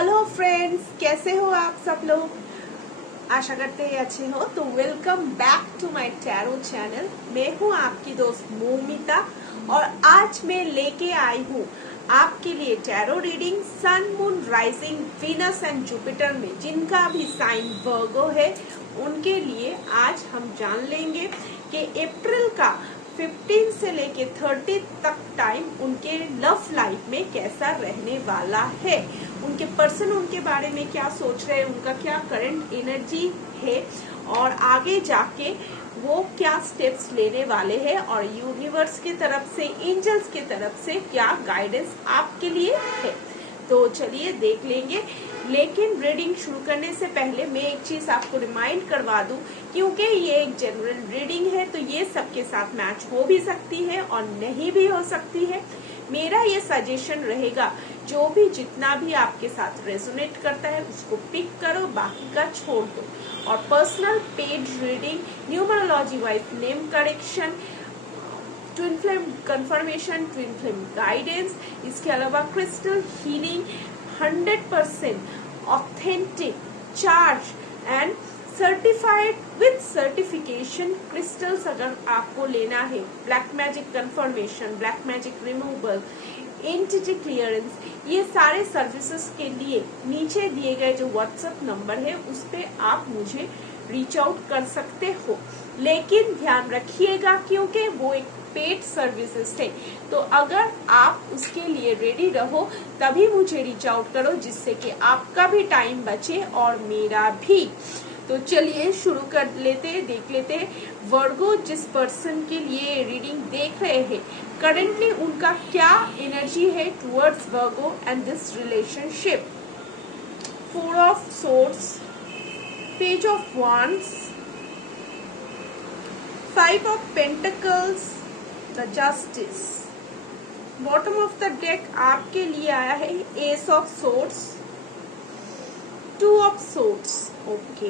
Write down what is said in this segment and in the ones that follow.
Hello friends, कैसे हो आप सब लोग। आशा करते हैं अच्छे हो। तो welcome back to my tarot channel. मैं हूं आपकी दोस्त मोमिता और आज मैं लेके आई हूं आपके लिए tarot reading sun, moon, rising, Venus and Jupiter में जिनका भी साइन वर्गो है उनके लिए आज हम जान लेंगे कि अप्रैल का 15 से लेके 30 तक टाइम उनके लव लाइफ में कैसा रहने वाला है, उनके पर्सन उनके बारे में क्या सोच रहे हैं, उनका क्या करंट एनर्जी है और आगे जाके वो क्या स्टेप्स लेने वाले हैं और यूनिवर्स की तरफ से, एंजल्स की तरफ से क्या गाइडेंस आपके लिए है। तो चलिए देख लेंगे। लेकिन रीडिंग शुरू करने से पहले मैं एक चीज आपको रिमाइंड करवा दूं, क्योंकि ये एक जनरल रीडिंग है तो ये सबके साथ मैच हो भी सकती है और नहीं भी हो सकती है। मेरा ये सजेशन रहेगा, जो भी जितना भी आपके साथ रेजोनेट करता है उसको पिक करो, बाकी का छोड़ दो। और personal page reading, numerology wise name correction, twin flame confirmation, twin flame guidance, इसके अलावा crystal healing 100% authentic, charge and certified with certification crystals अगर आपको लेना है, black magic confirmation, black magic removal, entity clearance, ये सारे सर्विसेज के लिए नीचे दिए गए जो व्हाट्सएप नंबर है उस पे आप मुझे रीच आउट कर सकते हो। लेकिन ध्यान रखिएगा क्योंकि वो एक पेड सर्विसेज है, तो अगर आप उसके लिए रेडी रहो तभी मुझे रीच आउट करो, जिससे कि आपका भी टाइम बचे और मेरा भी। तो चलिए शुरू कर लेते, देख लेते वर्गो जिस पर्सन के लिए रीडिंग देख रहे हैं करेंटली उनका क्या एनर्जी है towards Virgo and this relationship. 4 of swords, page of wands, 5 of pentacles, the justice. Bottom of the deck आपके लिए आया है S of swords, 2 of swords. Okay,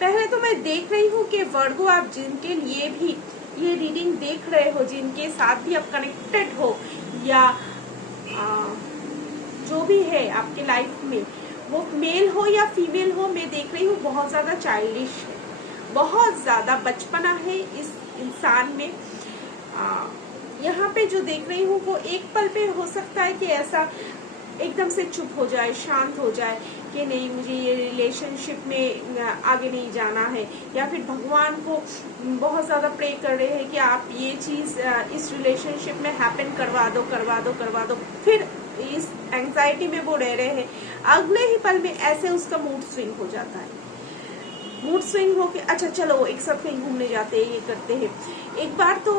पहले तो मैं देख रही हूँ कि वर्गो आप जिनके लिए भी ये रीडिंग देख रहे हो, जिनके साथ भी आप कनेक्टेड हो या जो भी है आपके लाइफ में, वो मेल हो या फीमेल हो, मैं देख रही हूँ बहुत ज्यादा चाइल्डिश है, बहुत ज्यादा बचपना है इस इंसान में। यहाँ पे जो देख रही हूँ वो एक पल पे हो सकता है कि ऐसा एकदम से चुप हो जाए, शांत हो जाए कि नहीं मुझे ये रिलेशनशिप में आगे नहीं जाना है, या फिर भगवान को बहुत ज्यादा प्रे कर रहे हैं कि आप ये चीज इस रिलेशनशिप में हैपन करवा दो करवा दो करवा दो। फिर इस एंजाइटी में वो रह रहे हैं, अगले ही पल में ऐसे उसका मूड स्विंग हो जाता है। मूड स्विंग हो के अच्छा चलो एक साथ कहीं घूमने जाते हैं, ये करते हैं। एक बार तो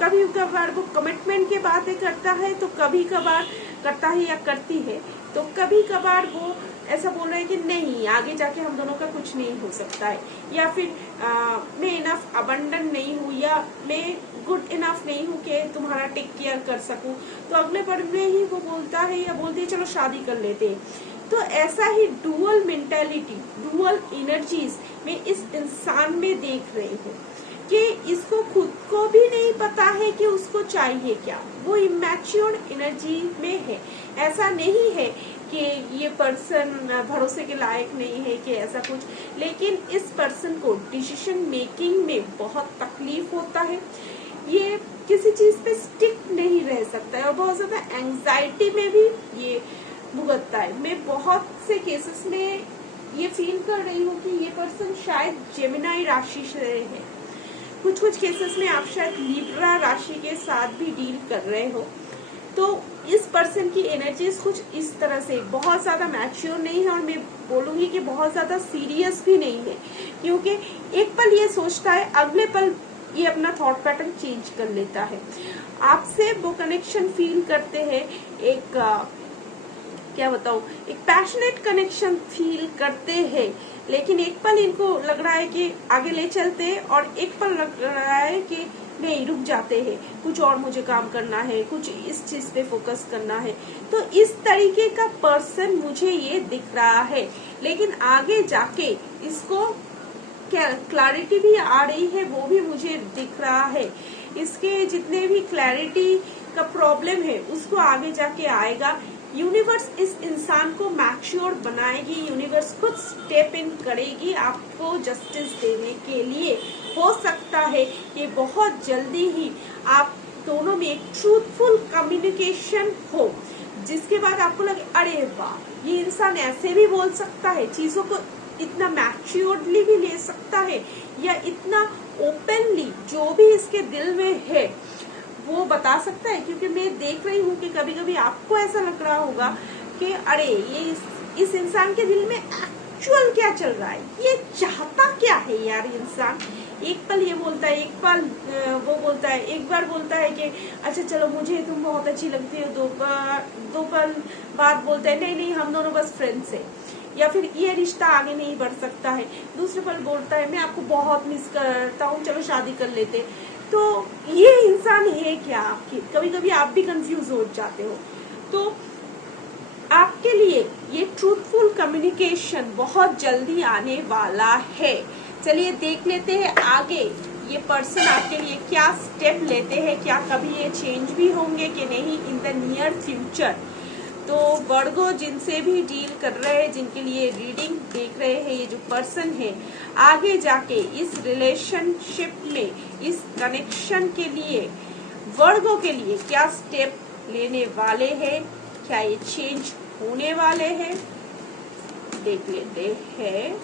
कभी कभार वो कमिटमेंट की बातें करता है, तो कभी कभार करता है या करती है, तो कभी कभार वो ऐसा बोल रहे हैं कि नहीं आगे जाके हम दोनों का कुछ नहीं हो सकता है, या फिर मैं इनफ अबंडन नहीं हूँ या मैं गुड इनफ नहीं हूँ कि तुम्हारा टेक केयर कर सकूं। तो अगले पल में ही वो बोलता है या बोलती है चलो शादी कर लेते हैं। तो ऐसा ही डुअल मेंटालिटी, डुअल एनर्जीज में इस इंसान में देख रही हूँ कि इसको खुद को भी नहीं पता है कि उसको चाहिए क्या, वो इमैच्योर एनर्जी में है। ऐसा नहीं है कि ये पर्सन भरोसे के लायक नहीं है कि ऐसा कुछ, लेकिन इस पर्सन को डिसीजन मेकिंग में बहुत तकलीफ होता है, ये किसी चीज पे स्टिक नहीं रह सकता है और बहुत ज्यादा एंजाइटी में भी ये भुगतता है। मैं बहुत से केसेस में ये फील कर रही हूँ कि ये पर्सन शायद जेमिनाई राशि से है, कुछ केसेस में आप शायद लिब्रा राशि के साथ भी डील कर रहे हो। तो इस पर्सन की एनर्जीज कुछ इस तरह से बहुत ज्यादा मैच्योर नहीं है और मैं बोलूंगी कि बहुत ज्यादा सीरियस भी नहीं है, क्योंकि एक पल ये सोचता है अगले पल ये अपना थॉट पैटर्न चेंज कर लेता है। आपसे वो कनेक्शन फील करते हैं, एक क्या बताऊं, एक पैशनेट कनेक्शन फील करते हैं, लेकिन एक पल इनको लग रहा है कि आगे ले चलते हैं और एक पल लग रहा है कि नहीं रुक जाते हैं, कुछ और मुझे काम करना है, कुछ इस चीज पे फोकस करना है। तो इस तरीके का पर्सन मुझे ये दिख रहा है, लेकिन आगे जाके इसको क्लैरिटी भी आ रही है, वो भी मुझे दिख रहा है। इसके जितने भी क्लैरिटी का प्रॉब्लम है उसको आगे जाके आएगा। यूनिवर्स इस इंसान को मैच्योर बनाएगी, यूनिवर्स खुद स्टेप इन करेगी आपको जस्टिस देने के लिए। हो सकता है कि बहुत जल्दी ही आप दोनों में एक ट्रूथफुल कम्युनिकेशन हो, जिसके बाद आपको लगे अरे वाह, ये इंसान ऐसे भी बोल सकता है, चीजों को इतना मैच्योरली भी ले सकता है, या इतना ओपनली जो भी इसके दिल में है वो बता सकता है। क्योंकि मैं देख रही हूँ कि कभी कभी आपको ऐसा लग रहा होगा कि अरे ये इस इंसान के दिल में एक्चुअल क्या चल रहा है, ये चाहता क्या है यार इंसान। एक पल ये बोलता है, एक पल वो बोलता है, एक बार बोलता है कि अच्छा चलो मुझे तुम बहुत अच्छी लगती हो, दो पल बाद बोलता है नहीं नहीं हम दोनों बस फ्रेंड्स हैं, या फिर ये रिश्ता आगे नहीं बढ़ सकता है। दूसरे पल बोलता है मैं आपको बहुत मिस करता हूँ, चलो शादी कर लेते। तो ये इंसान है क्या आपकी? कभी कभी आप भी कंफ्यूज हो जाते हो। तो आपके लिए ये ट्रूथफुल कम्युनिकेशन बहुत जल्दी आने वाला है। चलिए देख लेते हैं आगे ये पर्सन आपके लिए क्या स्टेप लेते हैं, क्या कभी ये चेंज भी होंगे कि नहीं इन द नियर फ्यूचर। तो वर्गो जिनसे भी डील कर रहे हैं, जिनके लिए रीडिंग देख रहे हैं, ये जो पर्सन है आगे जाके इस रिलेशनशिप में, इस कनेक्शन के लिए वर्गो के लिए क्या स्टेप लेने वाले हैं, क्या ये चेंज होने वाले हैं, देख लेते हैं।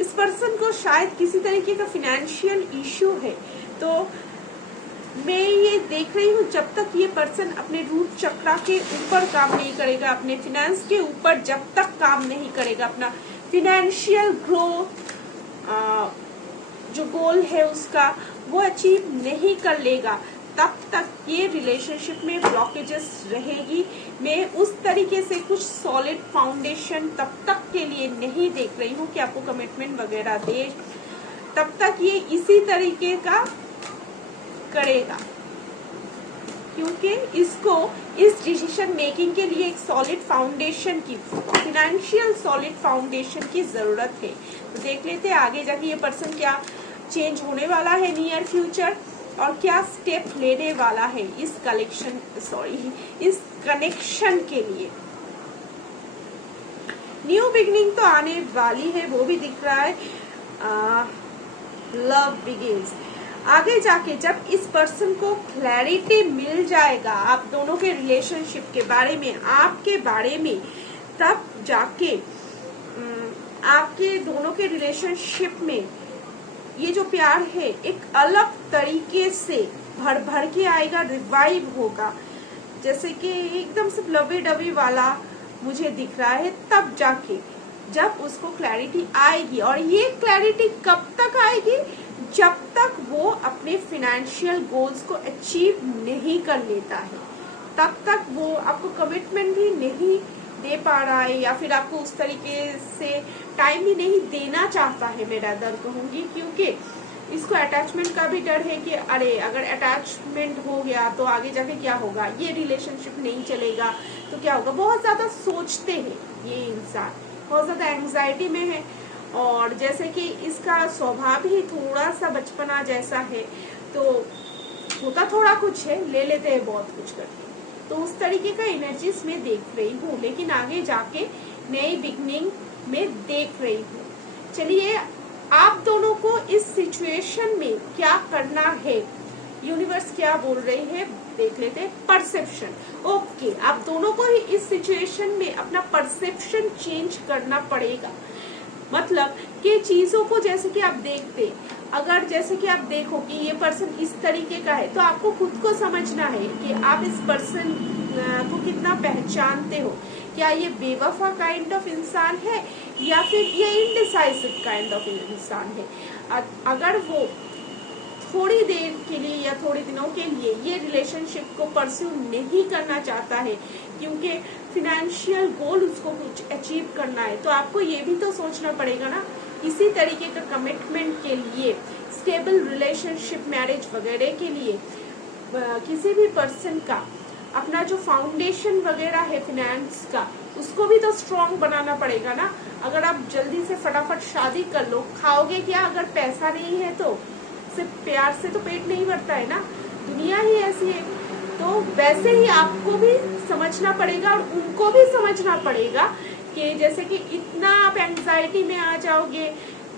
इस पर्सन को शायद किसी तरीके का फिनेंशियल इश्यू है। तो मैं ये देख रही हूँ जब तक ये पर्सन अपने रूट चक्रा के ऊपर काम नहीं करेगा, अपने फिनेंस के ऊपर जब तक काम नहीं करेगा, अपना फिनेंशियल ग्रोथ जो गोल है उसका वो अचीव नहीं कर लेगा, तब तक ये रिलेशनशिप में ब्लॉकेजेस रहेगी। मैं उस तरीके से कुछ सॉलिड फाउंडेशन तब तक के लिए नहीं देख रही हूँ कि आपको कमिटमेंट वगैरह दे, तब तक ये इसी तरीके का करेगा, क्योंकि इसको इस डिसीजन मेकिंग के लिए एक सॉलिड फाउंडेशन की, फिनेंशियल सॉलिड फाउंडेशन की जरूरत है। तो देख लेते हैं आगे जाके ये पर्सन क्या चेंज होने वाला है नियर फ्यूचर, और क्या स्टेप लेने वाला है इस इस कनेक्शन के लिए। न्यू बिगनिंग तो आने वाली है, वो भी दिख रहा है। लव बिगिंस, आगे जाके जब इस पर्सन को क्लैरिटी मिल जाएगा आप दोनों के रिलेशनशिप के बारे में, आपके बारे में, तब जाके आपके दोनों के रिलेशनशिप में ये जो प्यार है एक अलग तरीके से भर भर के आएगा, रिवाइव होगा, जैसे कि एकदम से लवे डवे वाला मुझे दिख रहा है। तब जाके जब उसको क्लैरिटी आएगी, और ये क्लैरिटी कब तक आएगी, जब तक वो अपने फिनेंशियल गोल्स को अचीव नहीं कर लेता है, तब तक वो आपको कमिटमेंट भी नहीं दे पा रहा है, या फिर आपको उस तरीके से टाइम भी नहीं देना चाहता है, मैं रादर कहूंगी, क्योंकि इसको अटैचमेंट का भी डर है कि अरे अगर अटैचमेंट हो गया तो आगे जाके क्या होगा, ये रिलेशनशिप नहीं चलेगा तो क्या होगा। बहुत ज्यादा सोचते हैं ये इंसान, बहुत ज्यादा एंग्जाइटी में है, और जैसे कि इसका स्वभाव ही थोड़ा सा बचपना जैसा है, तो होता थोड़ा कुछ है, ले लेते हैं बहुत कुछ करके। तो उस तरीके का एनर्जीज में देख रही हूँ, लेकिन आगे जाके नई बिगनिंग में देख रही हूँ। चलिए आप दोनों को इस सिचुएशन में क्या करना है, यूनिवर्स क्या बोल रही है देख लेते हैं। परसेप्शन, ओके, आप दोनों को ही इस सिचुएशन में अपना परसेप्शन चेंज करना पड़ेगा। मतलब कि चीजों को जैसे कि आप देखते, अगर जैसे कि आप देखो कि ये पर्सन इस तरीके का है, तो आपको खुद को समझना है कि आप इस पर्सन को कितना पहचानते हो। क्या ये बेवफा काइंड ऑफ इंसान है, या फिर ये इनडिसाइसिव काइंड ऑफ इंसान है। अगर वो थोड़ी देर के लिए या थोड़े दिनों के लिए ये रिलेशनशिप को परस्यू नहीं करना चाहता है, क्योंकि फिनेंशियल गोल उसको कुछ अचीव करना है, तो आपको ये भी तो सोचना पड़ेगा ना। इसी तरीके का कमिटमेंट के लिए, स्टेबल रिलेशनशिप, मैरिज वगैरह के लिए किसी भी पर्सन का अपना जो फाउंडेशन वगैरह है फिनेंस का, उसको भी तो स्ट्रॉन्ग बनाना पड़ेगा ना। अगर आप जल्दी से फटाफट शादी कर लो, खाओगे क्या अगर पैसा नहीं है तो। से प्यार से तो पेट नहीं भरता है ना, दुनिया ही ऐसी है। तो वैसे ही आपको भी समझना पड़ेगा और उनको भी समझना पड़ेगा कि जैसे कि इतना आप एंजाइटी में आ जाओगे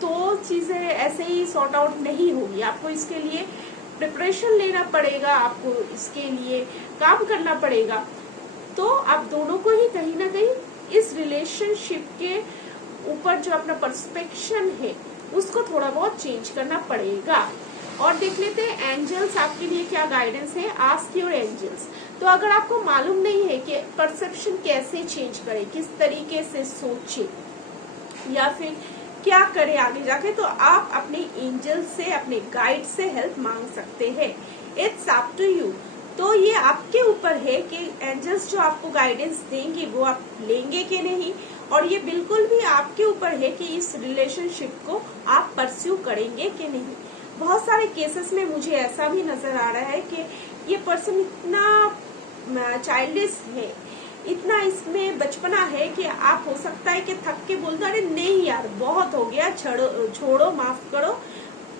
तो चीजें ऐसे ही सॉर्ट आउट नहीं होगी। आपको इसके लिए प्रिपरेशन लेना पड़ेगा, आपको इसके लिए काम करना पड़ेगा। तो आप दोनों को ही कहीं ना कहीं इस रिलेशनशिप के ऊपर जो अपना पर्सपेक्शन है उसको थोड़ा बहुत चेंज करना पड़ेगा। और देख लेते हैं एंजल्स आपके लिए क्या गाइडेंस है। Ask your angels. तो अगर आपको मालूम नहीं है कि परसेप्शन कैसे चेंज करें, किस तरीके से सोचे या फिर क्या करें आगे जाके, तो आप अपने एंजल से, अपने गाइड से हेल्प मांग सकते हैं। It's up to you. तो ये आपके ऊपर है कि एंजल्स जो आपको गाइडेंस देंगे वो आप लेंगे कि नहीं, और ये बिल्कुल भी आपके ऊपर है कि इस रिलेशनशिप को आप परस्यू करेंगे कि नहीं। बहुत सारे केसेस में मुझे ऐसा भी नजर आ रहा है कि ये पर्सन इतना चाइल्डिश है, इतना इसमें बचपना है कि आप हो सकता है कि थक के बोलते अरे नहीं यार बहुत हो गया, छोड़ो माफ करो,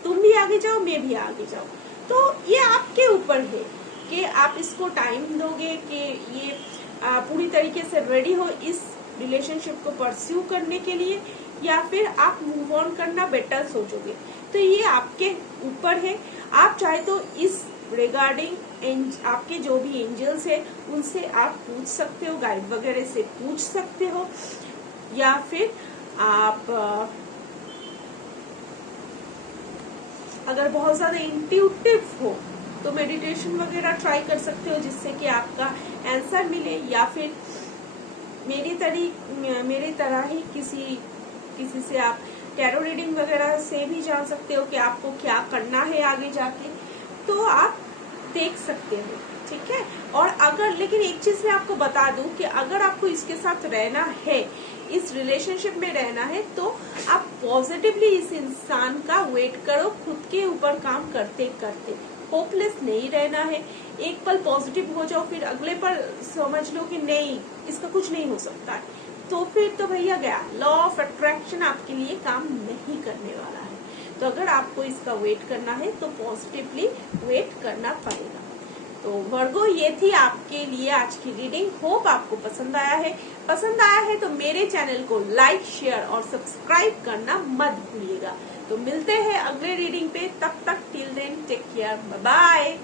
तुम भी आगे जाओ मैं भी आगे जाओ। तो ये आपके ऊपर है कि आप इसको टाइम दोगे कि ये पूरी तरीके से रेडी हो इस रिलेशनशिप को परस्यू करने के लिए, या फिर आप मूव ऑन करना बेटर सोचोगे। तो ये आपके ऊपर है। आप चाहे तो इस रिगार्डिंग आपके जो भी एंजल्स है उनसे आप पूछ सकते हो, गाइड वगैरह से पूछ सकते हो, या फिर आप अगर बहुत ज्यादा इंट्यूटिव हो तो मेडिटेशन वगैरह ट्राई कर सकते हो जिससे कि आपका आंसर मिले, या फिर मेरी तरह ही किसी से आप टैरो रीडिंग वगैरह से भी जान सकते हो कि आपको क्या करना है आगे जाके, तो आप देख सकते हो। ठीक है। और अगर, लेकिन एक चीज मैं आपको बता दूं कि अगर आपको इसके साथ रहना है, इस रिलेशनशिप में रहना है, तो आप पॉजिटिवली इस इंसान का वेट करो, खुद के ऊपर काम करते करते। होपलेस नहीं रहना है। एक पल पॉजिटिव हो जाओ, फिर अगले पल समझ लो कि नहीं इसका कुछ नहीं हो सकता है, तो फिर तो भैया गया, लॉ ऑफ अट्रैक्शन आपके लिए काम नहीं करने वाला है। तो अगर आपको इसका वेट करना है तो पॉजिटिवली वेट करना पड़ेगा। तो वर्गो, ये थी आपके लिए आज की रीडिंग। होप आपको पसंद आया है। पसंद आया है तो मेरे चैनल को लाइक, शेयर और सब्सक्राइब करना मत भूलिएगा। तो मिलते हैं अगले रीडिंग पे, तब तक till then take care, bye bye.